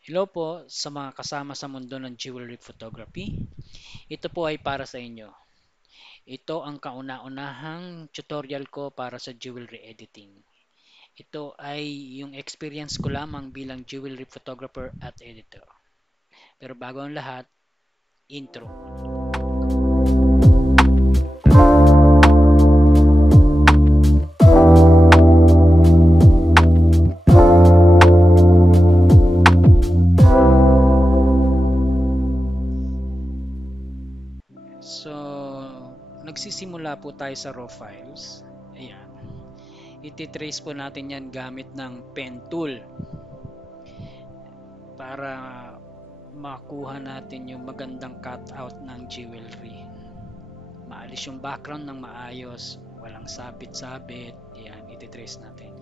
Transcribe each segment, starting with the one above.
Hello po sa mga kasama sa mundo ng jewelry photography. Ito po ay para sa inyo. Ito ang kauna-unahang tutorial ko para sa jewelry editing. Ito ay yung experience ko lamang bilang jewelry photographer at editor. Pero bago ang lahat, intro. So, nagsisimula po tayo sa raw files. Ayan. Ititrace po natin yan gamit ng pen tool para makuha natin yung magandang cutout ng jewelry. Maalis yung background ng maayos, walang sabit-sabit. Yan, ititrace natin.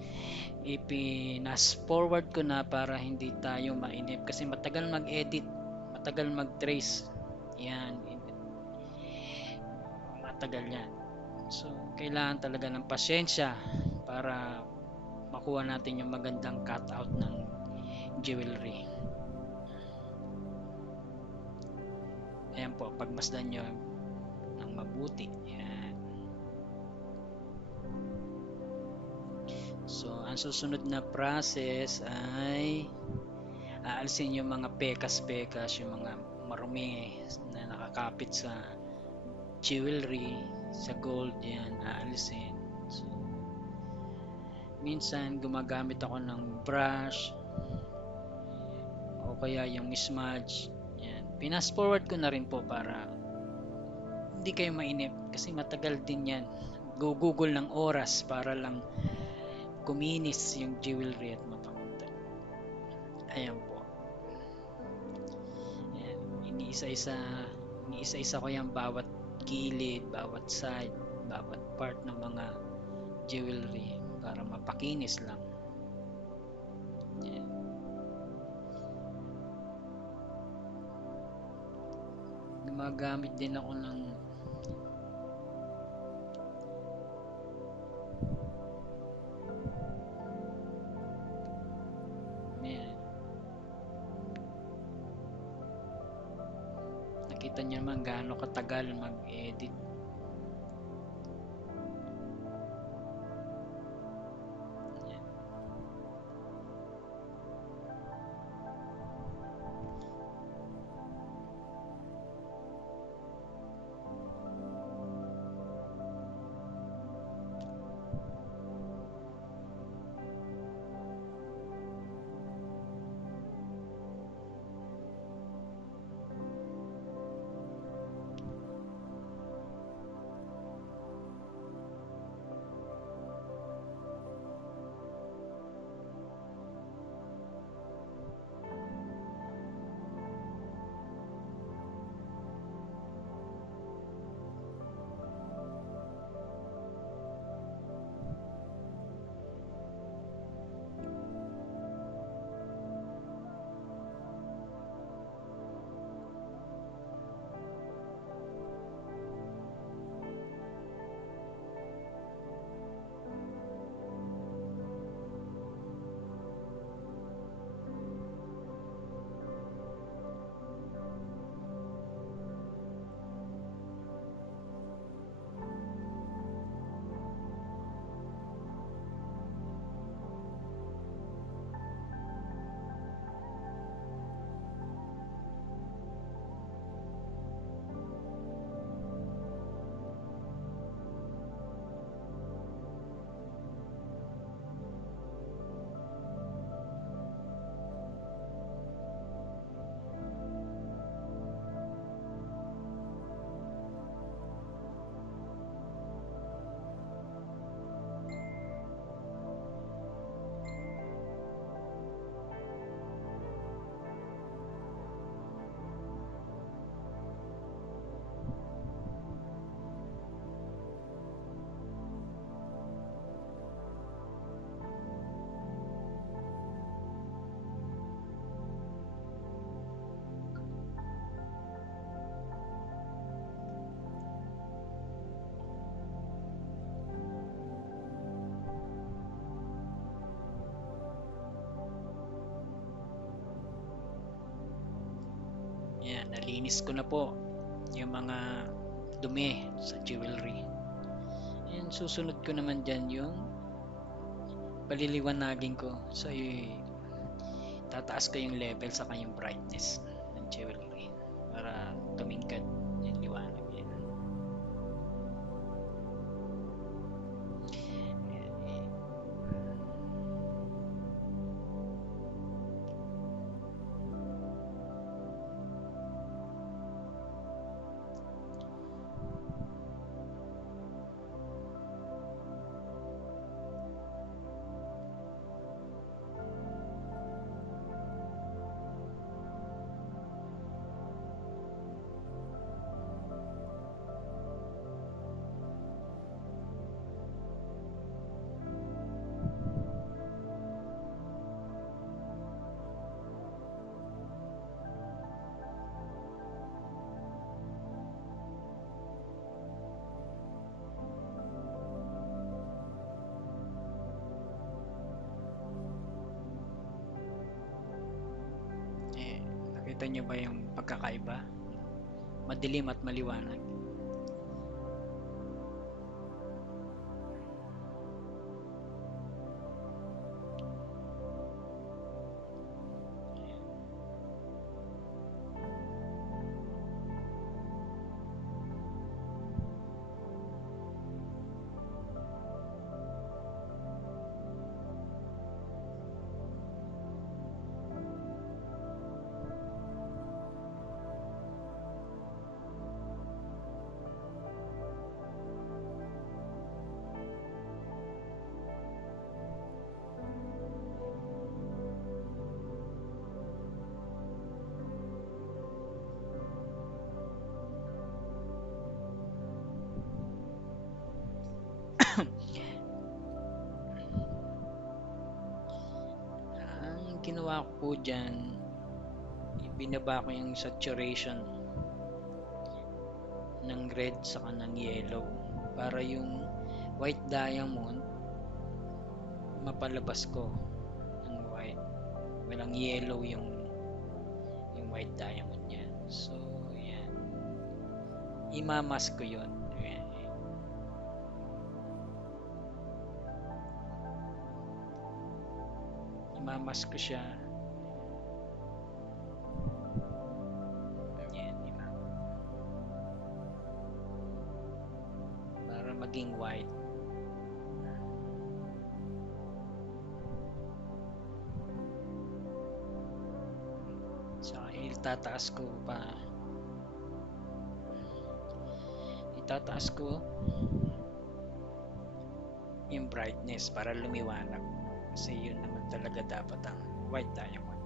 Ipinas forward ko na para hindi tayo mainip kasi matagal mag-edit, matagal mag-trace. Yan, matagal yan. So, kailangan talaga ng pasyensya para makuha natin yung magandang cutout ng jewelry. Ayan po, pagmasdan nyo ng mabuti. Ayan. So, ang susunod na process ay aalisin yung mga pekas-pekas, yung mga marumi na nakakapit sa jewelry, sa gold, yan, aalisin. So, minsan gumagamit ako ng brush o kaya yung smudge. Yan. Pinas forward ko na rin po para hindi kayo mainip kasi matagal din yan. Google ng oras para lang kuminis yung jewelry at mapakunta. Ayan po. Ayan. Iniisa-isa ko yung bawat gilid, bawat side, bawat part ng mga jewelry para mapakinis lang. Ayan. Gumagamit din ako ng ayan. Nakita niyo naman gaano katagal mag-edit. Ayan. Yan, nalinis ko na po yung mga dumi sa jewelry. And susunod ko naman dyan yung paliliwanagin ko. So, tataas ko yung level sa yung brightness ng jewelry para tumingkad yung liwanag yan. Nakita nyo ba yung pagkakaiba? Madilim at maliwanag. Ang ginawa ko po dyan, binaba ko yung saturation ng red saka ng yellow para yung white diamond mapalabas ko ng white, walang yellow yung white diamond niya. So yan, imamas ko yun. Imamas ko siya. Yan, para maging white. So itataas ko yung brightness para lumiwanag, kasi yun naman talaga dapat ang white diamond.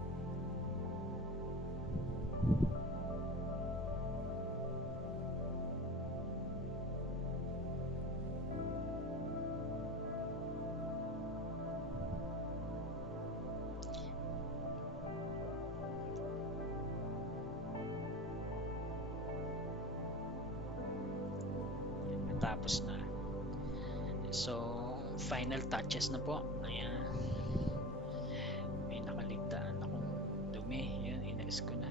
Tapos na. So final touches na po. Ayan, may nakaligtaan akong dumi. Yun, inalis ko na.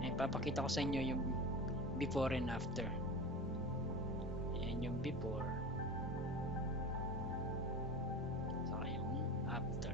Ayan, papakita ko sa inyo yung before and after. Ayan yung before, saka yung after.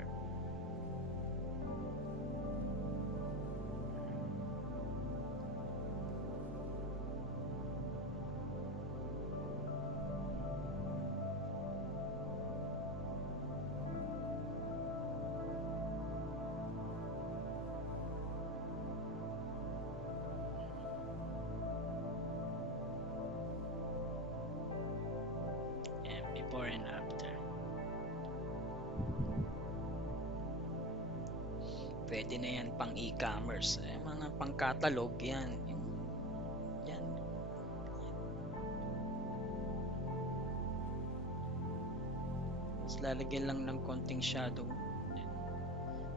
Before and after. Pwede na yan pang e-commerce, mga pang catalog yan. Yan. Mas lalagyan lang ng konting shadow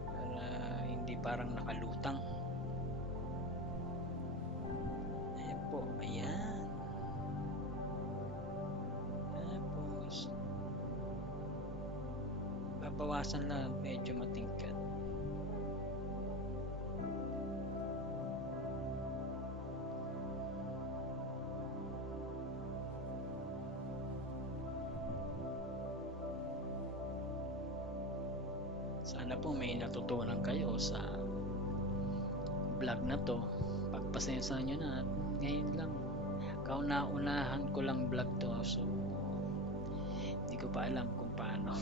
para hindi parang nakalutang. Ayan po, ayan. Tapos babawasan lang, medyo matingkad. Sana po may natutunan kayo sa vlog na to. Pagpasensya nyo na at ngayon lang kauna-unahan ko lang vlog to, so hindi ko pa alam kung paano.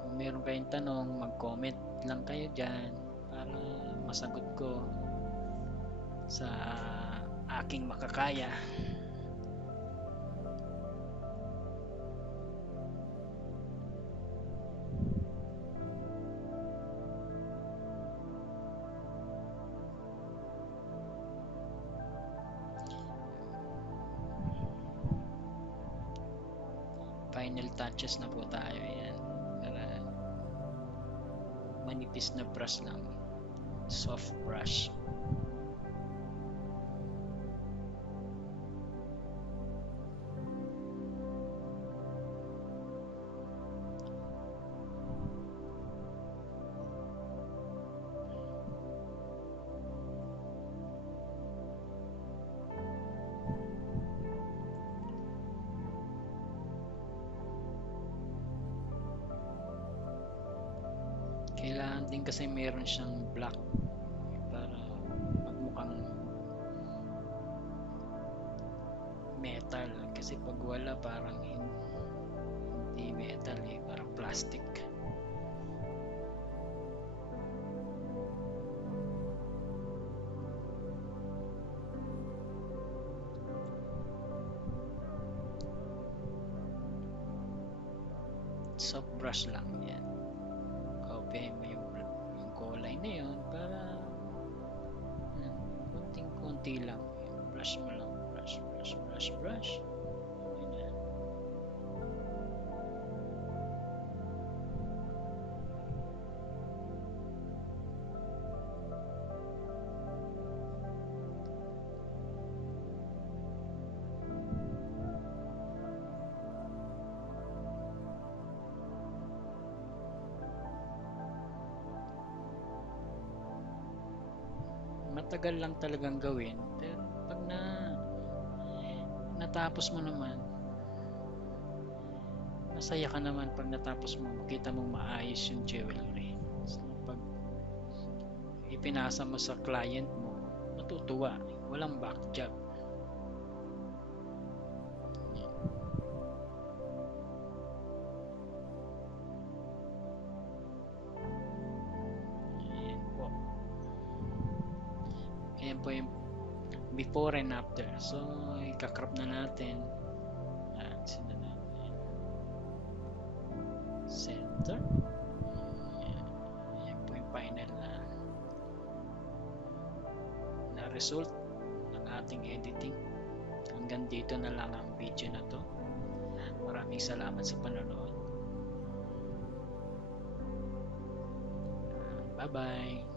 Kung meron kayong tanong, mag-comment lang kayo dyan para masagot ko sa aking makakaya. Final touches na po tayo. Yan, para manipis na brush lang, soft brush. Kailangan din kasi meron siyang black para magmukhang metal, kasi pag wala parang hindi metal eh, parang plastic. Soft brush lang yan. Copy mo yung kulay na yun para konting-konti lang. Brush mo lang. Brush, brush, brush, brush. Yan. Matagal lang talagang gawin, pero pag natapos mo naman, masaya ka naman pag natapos mo, makita mong maayos yung jewelry. So, pag ipinasa mo sa client mo, matutuwa, walang back job. Ayan po. Ayan po yung before and after. So, ikakrop na natin. Sundan natin. Center. Ayan po yung final na result ng ating editing. Hanggang dito na lang ang video na to. Maraming salamat sa panonood. Bye bye.